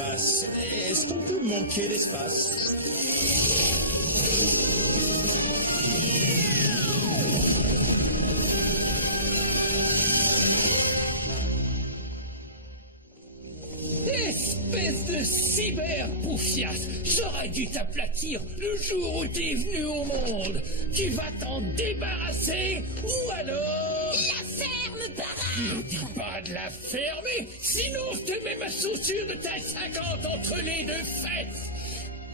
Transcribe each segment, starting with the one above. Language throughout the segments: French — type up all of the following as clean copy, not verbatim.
l'espace. Est-ce qu'on peut manquer d'espace? Espèce de cyber-poufias, j'aurais dû t'aplatir le jour où t'es venu au monde. Tu vas t'en débarrasser ou alors... La ferme, para! Ne dis pas de la fermer, sinon je te mets ma chaussure de taille 50 entre les deux fesses.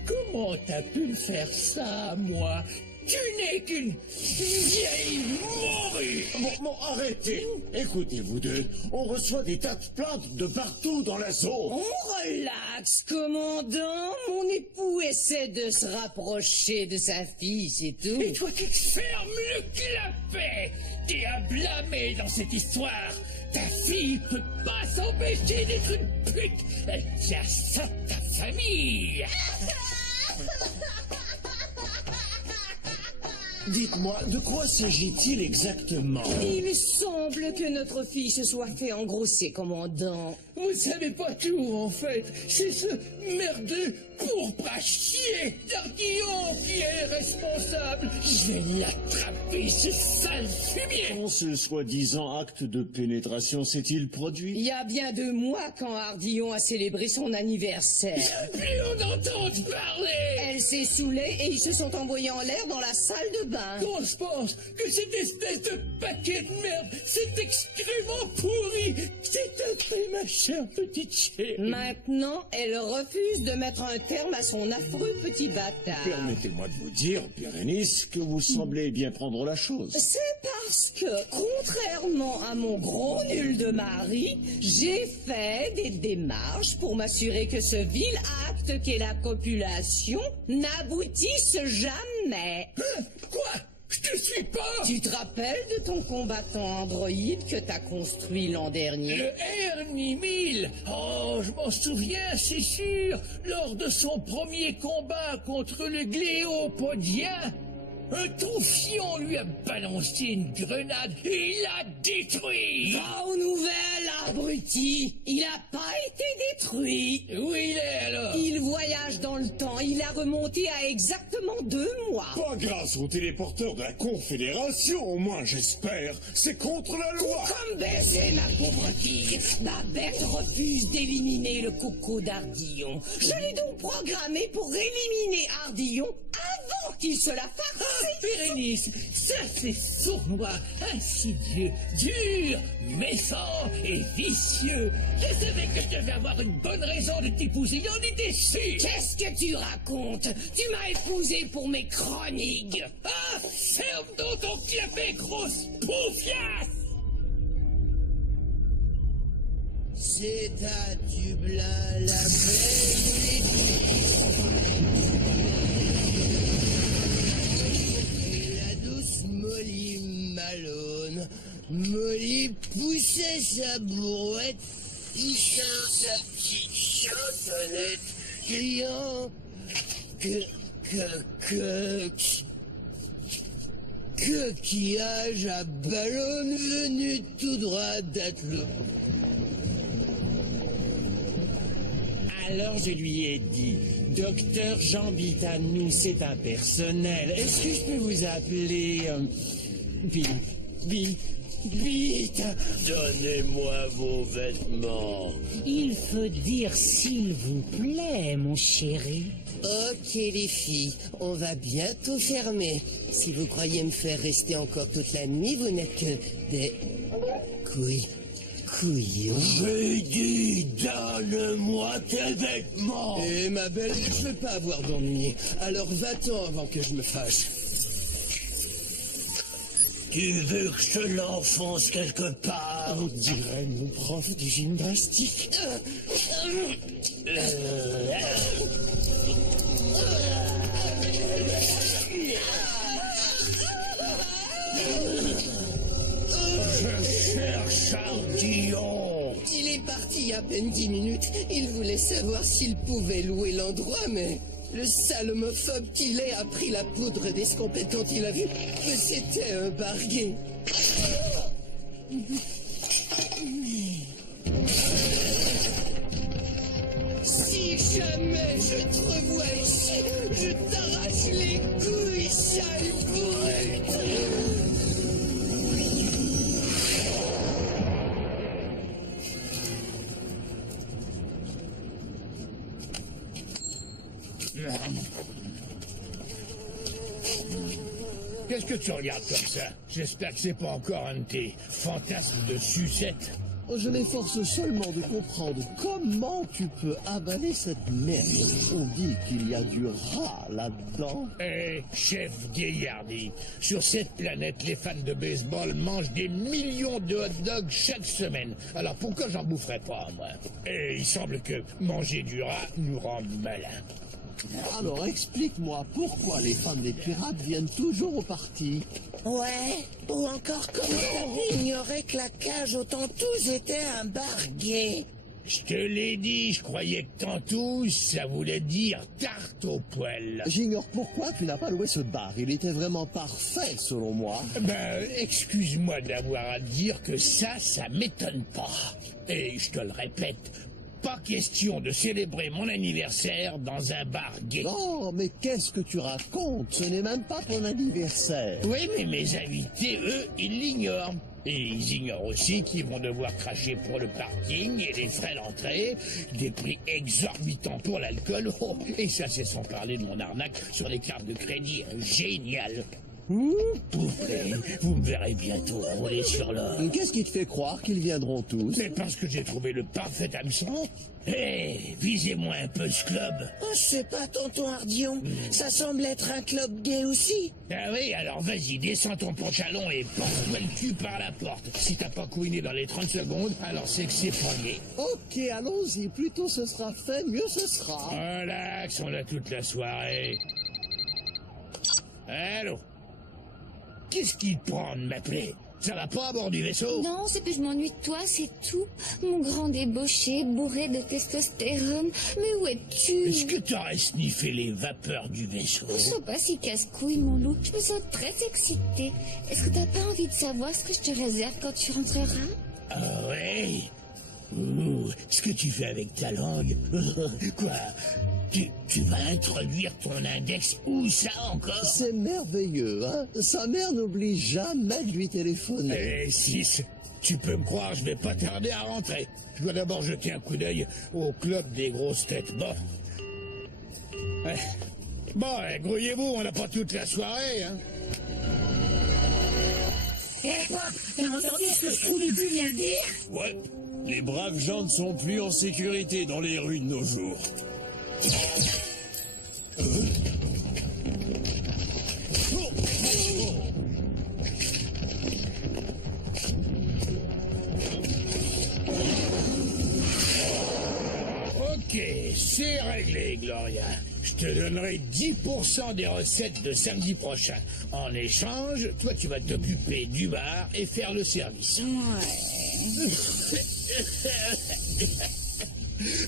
Comment t'as pu me faire ça, moi? Tu n'es qu'une vieille morue. Bon, arrêtez. Écoutez, vous deux, on reçoit des tas de plaintes de partout dans la zone. On relaxe, commandant. Mon époux essaie de se rapprocher de sa fille, c'est tout. Et toi qui te fermes le clapet, t'es à blâmer dans cette histoire. Ta fille peut pas s'empêcher d'être une pute. Elle tient ça de ta famille. Dites-moi, de quoi s'agit-il exactement? Il semble que notre fille se soit fait engrosser, commandant. Vous savez pas tout, en fait. C'est ce merdeux pourpre à chier d'Ardillon qui est responsable. Je vais l'attraper, ce sale fumier. Ce soi-disant acte de pénétration s'est-il produit? Il y a bien 2 mois quand Ardillon a célébré son anniversaire. Plus on entend parler. Elle s'est saoulée et ils se sont envoyés en l'air dans la salle de bain. Quand je pense que cette espèce de paquet de merde, cet excrément pourri, s'est tapé ma chère petite chérie. Maintenant, elle refuse de mettre un terme à son affreux petit bâtard. Permettez-moi de vous dire, Bérénice, que vous semblez bien prendre la chose. C'est parce que, contrairement à mon gros nul de mari, j'ai fait des démarches pour m'assurer que ce vil acte qu'est la copulation n'aboutisse jamais. Hein? Quoi? Je te suis pas. Tu te rappelles de ton combattant androïde que t'as construit l'an dernier? Le Ernie 1000. Oh, je m'en souviens, c'est sûr. Lors de son premier combat contre le Gléopodien, un toufion lui a balancé une grenade et il l'a détruit. Va aux nouvelles, abruti. Il a pas été détruit. Où il est alors? Il voyage dans le temps. Il a remonté à exactement 2 mois. Pas grâce au téléporteur de la Confédération, au moins, j'espère. C'est contre la loi. Comme baiser, ma pauvre fille. Ma bête refuse d'éliminer le coco d'Ardillon. Je l'ai donc programmé pour éliminer Ardillon avant qu'il se la fasse. Bérénice, ça c'est sournois, insidieux, dur, méchant et vicieux. Je savais que je devais avoir une bonne raison de t'épouser, j'en étais sûr. Qu'est-ce que tu racontes? Tu m'as épousé pour mes chroniques. Ah, ferme donc ton clapet, grosse poufiasse. C'est à Dublin la belle Molly Malone. Molly poussait sa brouette, fichant sa petite chansonnette, criant coquillage à ballon venu tout droit d'Athlon. Alors je lui ai dit, docteur Jean Bitanou, c'est impersonnel. Est-ce que je peux vous appeler Vite. Donnez-moi vos vêtements. Il faut dire s'il vous plaît, mon chéri. Ok les filles, on va bientôt fermer. Si vous croyez me faire rester encore toute la nuit, vous n'êtes que des couillons. J'ai dit, donne-moi tes vêtements. Eh ma belle, je veux pas avoir d'ennui. Alors va-t'en avant que je me fâche. Tu veux que je te l'enfonce quelque part? On dirait mon prof de gymnastique. Je cherche Ardillon. Il est parti il y a à peine 10 minutes. Il voulait savoir s'il pouvait louer l'endroit, mais le sale homophobe qu'il est a pris la poudre d'escampette quand il a vu que c'était un barguet. Si jamais je te revois ici, je t'arrache les couilles, sale brute. Qu'est-ce que tu regardes comme ça? J'espère que c'est pas encore un de tes fantasmes de sucette. Je m'efforce seulement de comprendre comment tu peux avaler cette merde. On dit qu'il y a du rat là-dedans. Eh, chef gaillardi, sur cette planète, les fans de baseball mangent des millions de hot dogs chaque semaine. Alors pourquoi j'en boufferais pas, moi? Et il semble que manger du rat nous rend malins. Alors explique-moi pourquoi les fans des pirates viennent toujours au parti. Ouais, ou encore comment t'as pu ignorer que la cage aux tantous était un bar gay. Je te l'ai dit, je croyais que tantôt, ça voulait dire tarte au poil. J'ignore pourquoi tu n'as pas loué ce bar. Il était vraiment parfait selon moi. Ben, excuse-moi d'avoir à dire que ça m'étonne pas. Et je te le répète, pas question de célébrer mon anniversaire dans un bar gay. Non, mais qu'est-ce que tu racontes? Ce n'est même pas ton anniversaire. Oui, mais mes invités, eux, ils l'ignorent. Et ils ignorent aussi qu'ils vont devoir cracher pour le parking et les frais d'entrée, des prix exorbitants pour l'alcool. Oh, et ça, c'est sans parler de mon arnaque sur les cartes de crédit. Génial. Poupée, vous me verrez bientôt rouler sur l'or. Qu'est-ce qui te fait croire qu'ils viendront tous? Mais parce que j'ai trouvé le parfait hameçon. Hé, visez-moi un peu ce club. Oh, je sais pas, tonton Ardillon. Ça semble être un club gay aussi. Ah oui, alors vas-y, descends ton pantalon et porte-toi le cul par la porte. Si t'as pas couiné dans les 30 secondes, alors c'est que c'est poigné. Ok, allons-y. Plus tôt ce sera fait, mieux ce sera. Relax, on a toute la soirée. Allô? Qu'est-ce qui te prend de m'appeler? Ça va pas à bord du vaisseau? Non, c'est que je m'ennuie de toi, c'est tout. Mon grand débauché, bourré de testostérone. Mais où es-tu? Est-ce que t'aurais sniffé les vapeurs du vaisseau? Ne sois pas si casse-couille, mon loup. Je me sens très excitée. Est-ce que t'as pas envie de savoir ce que je te réserve quand tu rentreras? Ah ouais? Ouh, ce que tu fais avec ta langue? Quoi? Tu vas introduire ton index où ça encore? C'est merveilleux, hein? Sa mère n'oublie jamais de lui téléphoner. Eh, Sis, tu peux me croire, je vais pas tarder à rentrer. Je dois d'abord jeter un coup d'œil au club des grosses têtes. Bon. Ouais. Bon, grouillez-vous, on n'a pas toute la soirée, hein. Eh, Pop, t'as entendu ce que Scooby-Doo vient de dire? Ouais, les braves gens ne sont plus en sécurité dans les rues de nos jours. Ok, c'est réglé, Gloria. Je te donnerai 10% des recettes de samedi prochain. En échange, toi, tu vas t'occuper du bar et faire le service.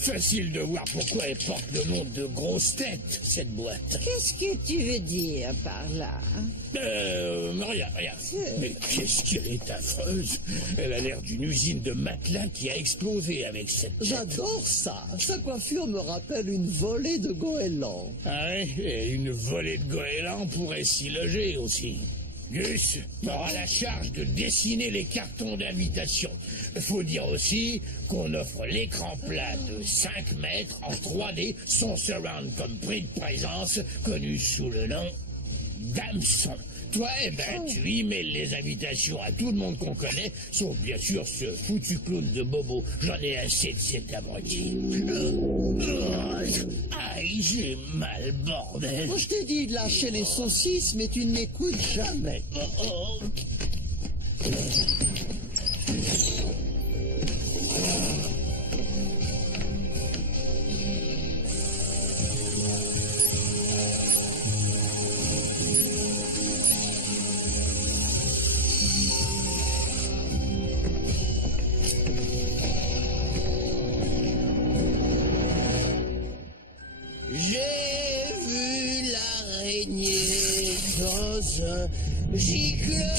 Facile de voir pourquoi elle porte le nom de grosse tête, cette boîte. Qu'est-ce que tu veux dire par là? Rien. Mais qu'est-ce qu'elle est affreuse. Elle a l'air d'une usine de matelas qui a explosé avec cette tête. J'adore ça. Sa coiffure me rappelle une volée de goélands. Ah oui, et une volée de goélands pourrait s'y loger aussi. Gus, t'auras la charge de dessiner les cartons d'invitation. Faut dire aussi qu'on offre l'écran plat de 5 mètres en 3D, son surround comme prix de présence, connu sous le nom d'hameçon. Toi, tu emails les invitations à tout le monde qu'on connaît, sauf bien sûr ce foutu clown de Bobo. J'en ai assez de cet abruti. Aïe, j'ai mal, bordel. Moi, je t'ai dit de lâcher les saucisses, mais tu ne m'écoutes jamais. J'ai vu l'araignée dans un gicleur.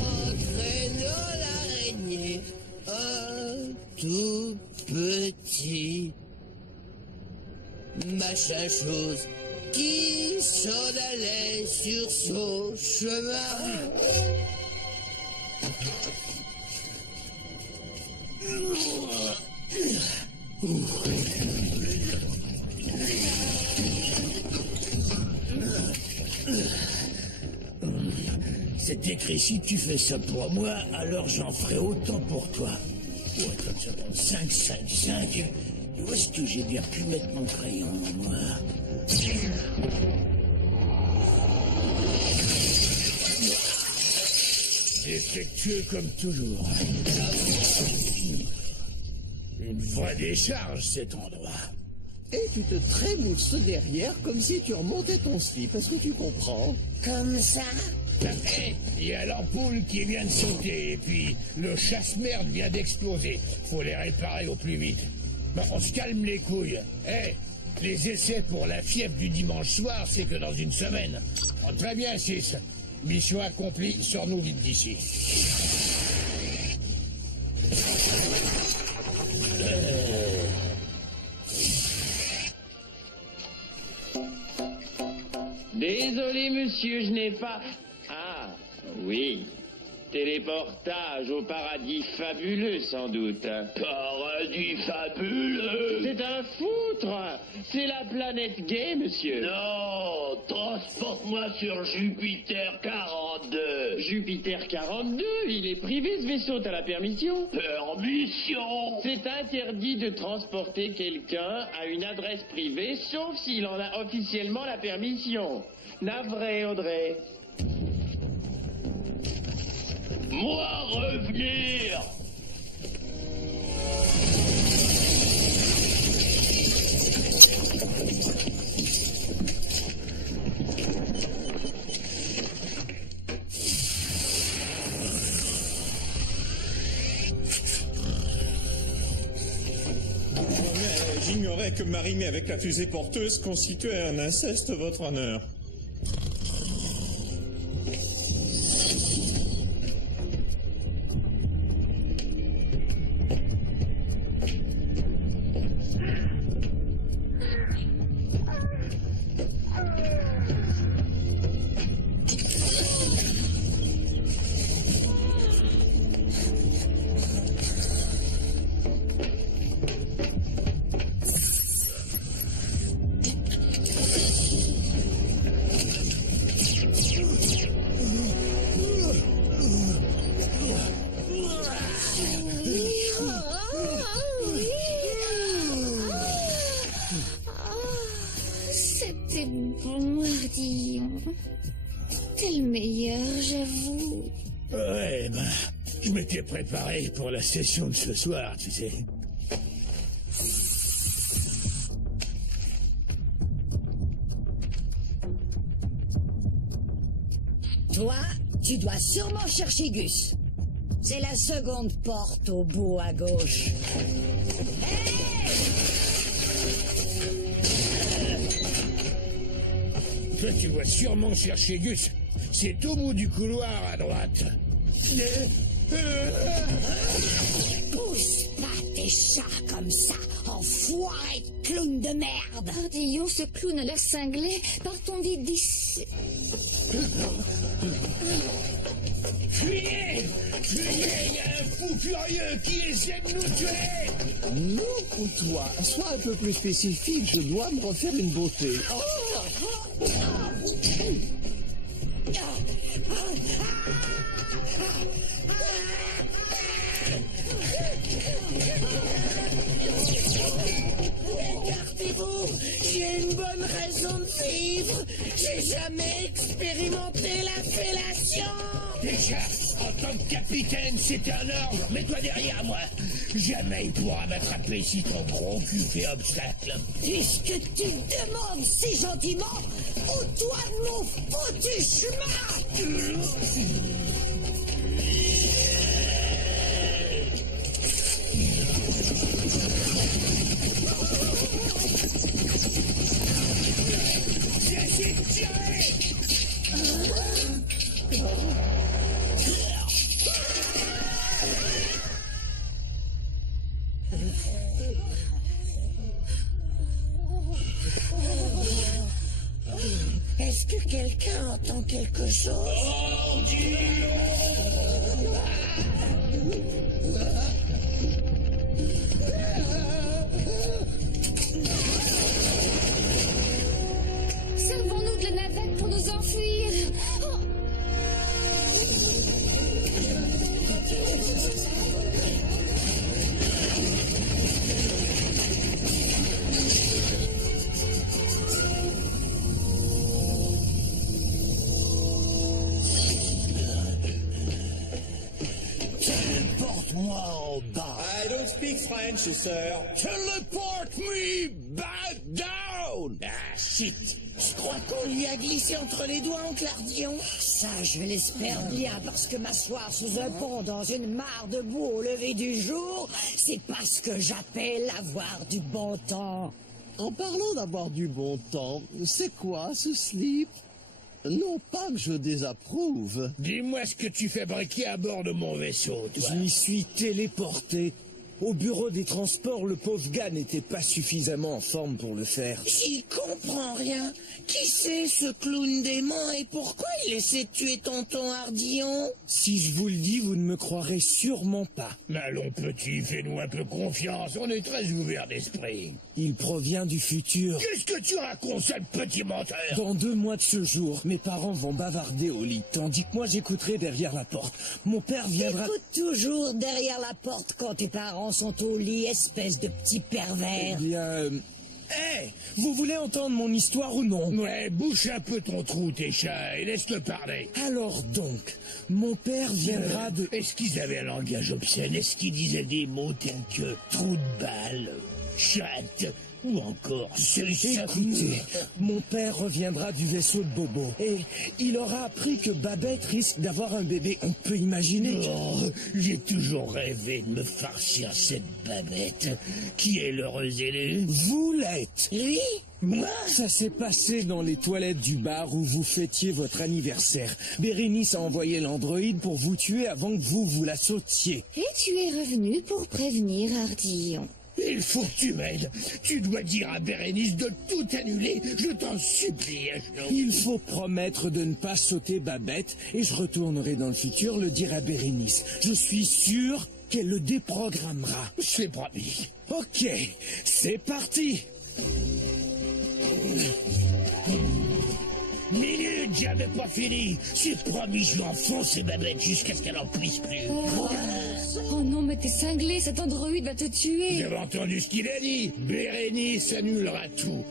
Entraînant l'araignée, ici. Machin chose qui s'en allait sur son chemin. C'est écrit, si tu fais ça pour moi, alors j'en ferai autant pour toi. Oh, attends une seconde, 5, 5, 5. Où est-ce que j'ai bien pu mettre mon crayon, moi? Défectueux comme toujours. Une vraie décharge, cet endroit. Et tu te trémousses derrière comme si tu remontais ton slip. Est-ce que tu comprends? Comme ça? Il y a l'ampoule qui vient de sauter, et puis le chasse-merde vient d'exploser. Faut les réparer au plus vite. Bon, on se calme les couilles. Les essais pour la fièvre du dimanche soir, c'est que dans une semaine. Oh, très bien, 6. Mission accomplie, sors-nous vite d'ici. Désolé, monsieur, je n'ai pas... Ah, oui. Téléportage au paradis fabuleux, sans doute. Paradis fabuleux! C'est un foutre! C'est la planète gay, monsieur. Non! Transporte-moi sur Jupiter 42! Jupiter 42, il est privé ce vaisseau, t'as la permission? Permission! C'est interdit de transporter quelqu'un à une adresse privée, sauf s'il en a officiellement la permission. Navré, Audrey. Moi revenir! J'ignorais que m'arrimer avec la fusée porteuse constituait un inceste, votre honneur. C'était bon, Ardillon. T'es le meilleur, j'avoue. Ouais, ben, je m'étais préparé pour la session de ce soir, tu sais. Toi, tu dois sûrement chercher Gus. C'est la seconde porte au bout à gauche. Toi, tu vas sûrement chercher Gus. C'est au bout du couloir à droite. Pousse pas tes chats comme ça, enfoiré de clown de merde. Ardillon, ce clown a l'air cinglé. Partons vite d'ici. Fuyez! Fuyez! Il y a un fou furieux qui essaie de nous tuer! Nous ou toi? Sois un peu plus spécifique, je dois me refaire une beauté. Écartez-vous, j'ai une bonne raison de vivre. J'ai jamais expérimenté la fellation. Déjà, en tant que capitaine, c'est un ordre. Mets-toi derrière moi. Jamais il pourra m'attraper si ton gros cul fait obstacle. Puisque tu demandes si gentiment, ôte-toi de mon foutu chemin. Cessez de tirer! Est-ce que quelqu'un entend quelque chose? Servons-nous de la navette pour nous enfuir. Oh. Téléporte-moi en bas. I don't speak French, sir. Teleport me back down! Ah, shit! Je crois qu'on lui a glissé entre les doigts, oncle Ardillon. Ça, je l'espère bien, parce que m'asseoir sous un pont dans une mare de boue au lever du jour, c'est pas ce que j'appelle avoir du bon temps. En parlant d'avoir du bon temps, c'est quoi ce slip? Non pas que je désapprouve. Dis-moi ce que tu fabriquais à bord de mon vaisseau, toi. Je m'y suis téléporté. Au bureau des transports, le pauvre gars n'était pas suffisamment en forme pour le faire. J'y comprends rien. Qui c'est ce clown dément et pourquoi il essaie de tuer tonton Ardillon? Si je vous le dis, vous ne me croirez sûrement pas. Mais allons, petit, fais-nous un peu confiance, on est très ouverts d'esprit. Il provient du futur. Qu'est-ce que tu racontes, sale petit menteur? Dans 2 mois de ce jour, mes parents vont bavarder au lit, tandis que moi j'écouterai derrière la porte. Mon père viendra... Écoute toujours derrière la porte quand tes parents sont au lit, espèce de petit pervers. Eh bien... vous voulez entendre mon histoire ou non? Ouais, bouche un peu ton trou, tes chats, et laisse-le parler. Alors donc, mon père viendra de... Est-ce qu'ils avaient un langage obscène? Est-ce qu'ils disaient des mots tels que trou de balle, chatte, ou encore Écoutez, mon père reviendra du vaisseau de Bobo, et il aura appris que Babette risque d'avoir un bébé. On peut imaginer... Oh, j'ai toujours rêvé de me farcir cette Babette, qui est l'heureuse élue. Vous l'êtes. Lui? Moi? Ça s'est passé dans les toilettes du bar où vous fêtiez votre anniversaire. Bérénice a envoyé l'androïde pour vous tuer avant que vous la sautiez. Et tu es revenu pour prévenir Ardillon. Il faut que tu m'aides. Tu dois dire à Bérénice de tout annuler. Je t'en supplie, à genoux. Il faut promettre de ne pas sauter Babette, et je retournerai dans le futur le dire à Bérénice. Je suis sûr qu'elle le déprogrammera. C'est promis. Ok, c'est parti. Minute, j'avais pas fini. C'est promis, je vais enfoncer Babette jusqu'à ce qu'elle en puisse plus. Oh non, mais t'es cinglé, cet androïde va te tuer. J'avais entendu ce qu'il a dit. Bérénice annulera tout.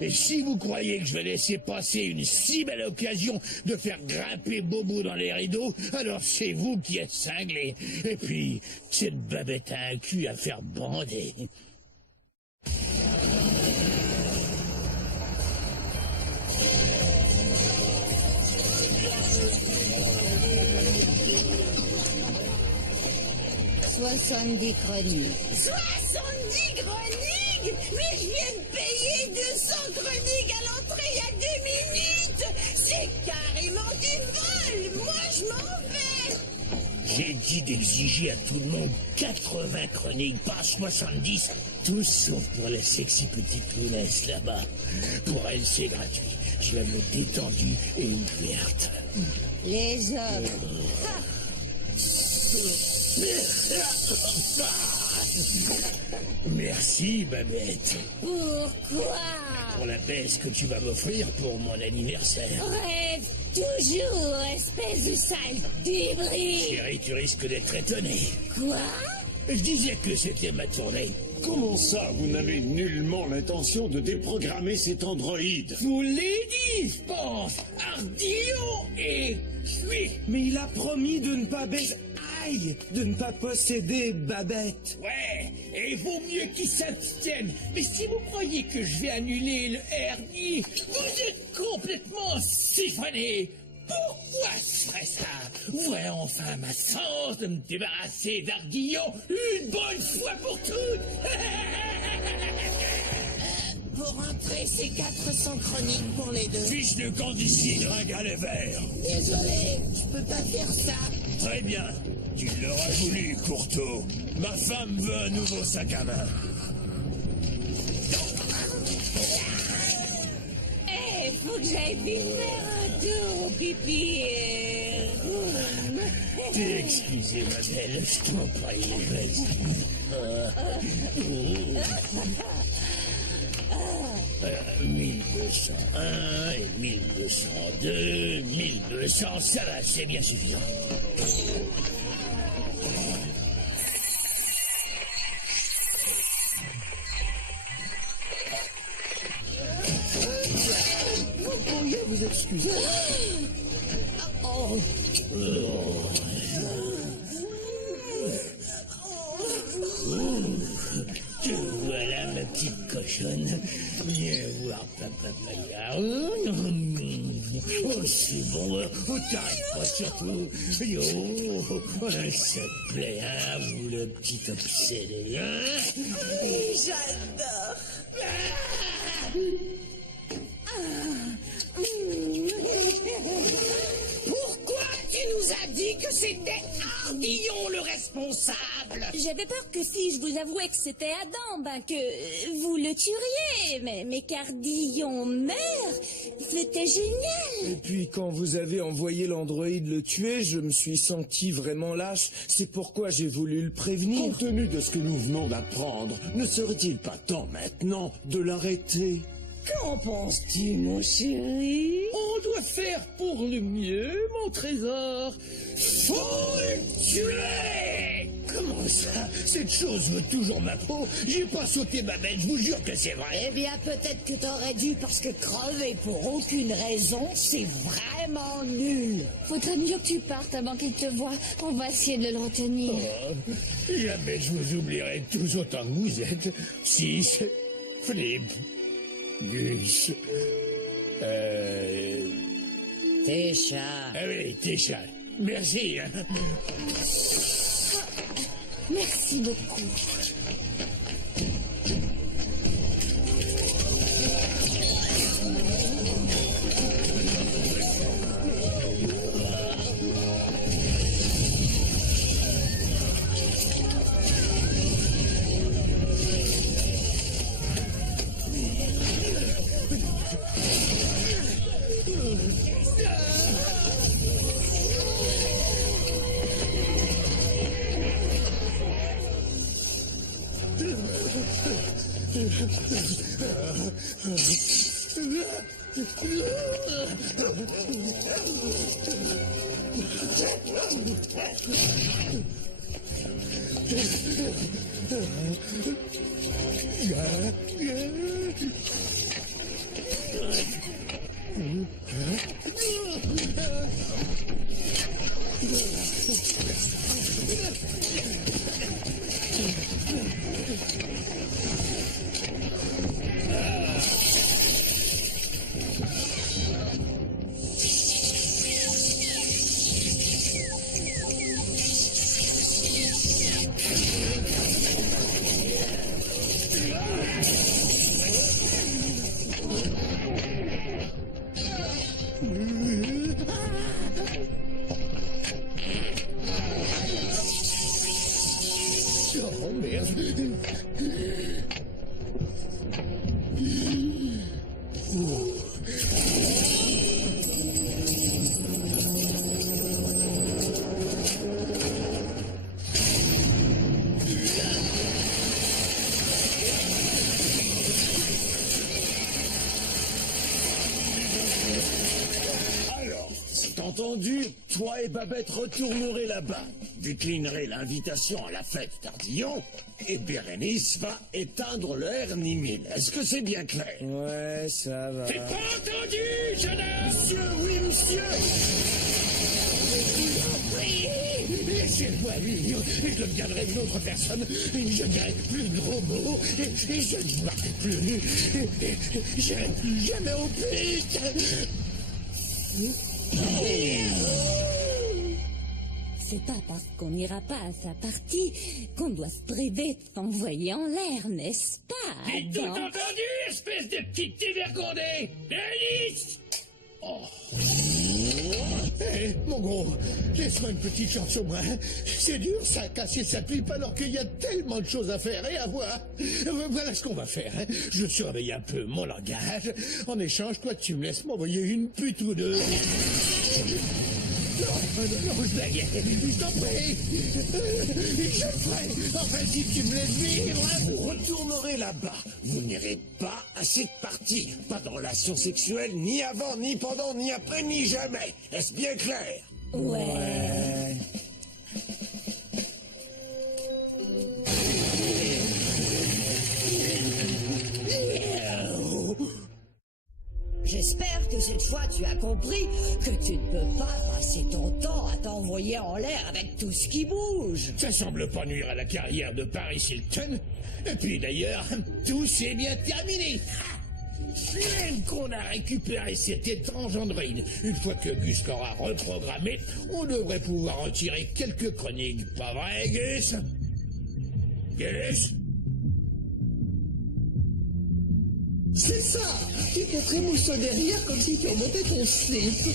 Et si vous croyez que je vais laisser passer une si belle occasion de faire grimper Bobo dans les rideaux, alors c'est vous qui êtes cinglés. Et puis, cette Babette a un cul à faire bander. « 70 chroniques. 70 chroniques? Mais je viens de payer 200 chroniques à l'entrée il y a 2 minutes! C'est carrément du vol! Moi, je m'en vais! J'ai dit d'exiger à tout le monde 80 chroniques, pas 70, tous sauf pour la sexy petite clownesse là-bas. Pour elle, c'est gratuit. Je la veux détendue et ouverte. Les hommes. Merci, Babette. Pourquoi? Pour la baisse que tu vas m'offrir pour mon anniversaire. Rêve toujours, espèce de sale débris. Chérie, tu risques d'être étonnée. Quoi? Je disais que c'était ma tournée. Comment ça, vous n'avez nullement l'intention de déprogrammer cet androïde? Vous l'ai dit, je pense. Ardillon et lui. Mais il a promis de ne pas baiser... Aïe! De ne pas posséder Babette. Ouais, et il vaut mieux qu'il s'abstienne. Mais si vous croyez que je vais annuler le RD, vous êtes complètement siphonné. Pourquoi je ferais ça? Ouais, enfin ma chance de me débarrasser d'Ardillon une bonne fois pour toutes. Pour rentrer, c'est 400 chroniques pour les deux. Fiche le camp d'ici, Gringalet vert. Désolé, je peux pas faire ça. Très bien. Tu l'auras voulu, Courteau. Ma femme veut un nouveau sac à main. faut que j'aille vite faire un tour au pipi. Excusez, ma belle, je t'en prie, vas-y. 1201 et 1202, 1200, ça va, c'est bien suffisant. Vous pourriez vous excuser? Te voilà, ma petite cochonne. Viens voir Papa Paillard. Oh, c'est bon. Oh, t'arrêtes pas surtout. Yo, ça te plaît, hein, vous, le petit obsédé, hein? J'adore. Pourquoi tu nous as dit que c'était Ardillon le responsable? J'avais peur que si je vous avouais que c'était Adam, que vous le tueriez. Mais qu'Ardillon meurt, c'était génial. Et puis quand vous avez envoyé l'androïde le tuer, je me suis senti vraiment lâche. C'est pourquoi j'ai voulu le prévenir. Compte tenu de ce que nous venons d'apprendre, ne serait-il pas temps maintenant de l'arrêter? Qu'en penses-tu, mon chéri? On doit faire pour le mieux, mon trésor. Faut le tuer! Comment ça? Cette chose veut toujours ma peau. J'ai pas sauté ma bête, je vous jure que c'est vrai. Eh bien, peut-être que t'aurais dû, parce que crever pour aucune raison, c'est vraiment nul. Faudrait mieux que tu partes avant qu'il te voie. On va essayer de le retenir. Jamais je vous oublierai tous autant que vous êtes. 6, Flip, Gus, Técha. Ah oui, Técha. Merci. Hein. Merci beaucoup. Oh merde. Alors, c'est entendu, toi et Babette retournerez là-bas, déclinerez l'invitation à la fête d'Ardillon, et Bérénice va éteindre le R-Nimil. Est-ce que c'est bien clair? Ouais, ça va. T'es pas entendu, jeune homme? Monsieur, oui, monsieur! Laissez-moi vivre, et je deviendrai une autre personne, je ne dirai plus de gros mots, et je ne marquerai plus, et j'irai plus jamais au pic. C'est pas parce qu'on n'ira pas à sa partie qu'on doit se priver de s'envoyer en l'air, n'est-ce pas, J'ai tout Adam? entendu, espèce de petite dévergondée! Bérénice! Hé, mon gros, laisse-moi une petite chance au moins. C'est dur, ça, à casser sa pipe alors qu'il y a tellement de choses à faire et à voir. Voilà ce qu'on va faire. Hein. Je surveille un peu mon langage. En échange, toi, tu me laisses m'envoyer une pute ou deux. Non, je blaguais. Je t'en prie. Je ferai. Enfin, si tu me laisses vivre. Vous retournerez là-bas. Vous n'irez pas à cette partie. Pas de relations sexuelles, ni avant, ni pendant, ni après, ni jamais. Est-ce bien clair? Ouais. J'espère que cette fois tu as compris que tu ne peux pas passer ton temps à t'envoyer en l'air avec tout ce qui bouge. Ça semble pas nuire à la carrière de Paris Hilton. Et puis d'ailleurs, tout s'est bien terminé. Même qu'on a récupéré cet étrange androïde. Une fois que Gus l'aura reprogrammé, on devrait pouvoir en tirer quelques chroniques. Pas vrai, Gus? Gus? C'est ça! Tu te trémousses derrière comme si tu remontais ton slip.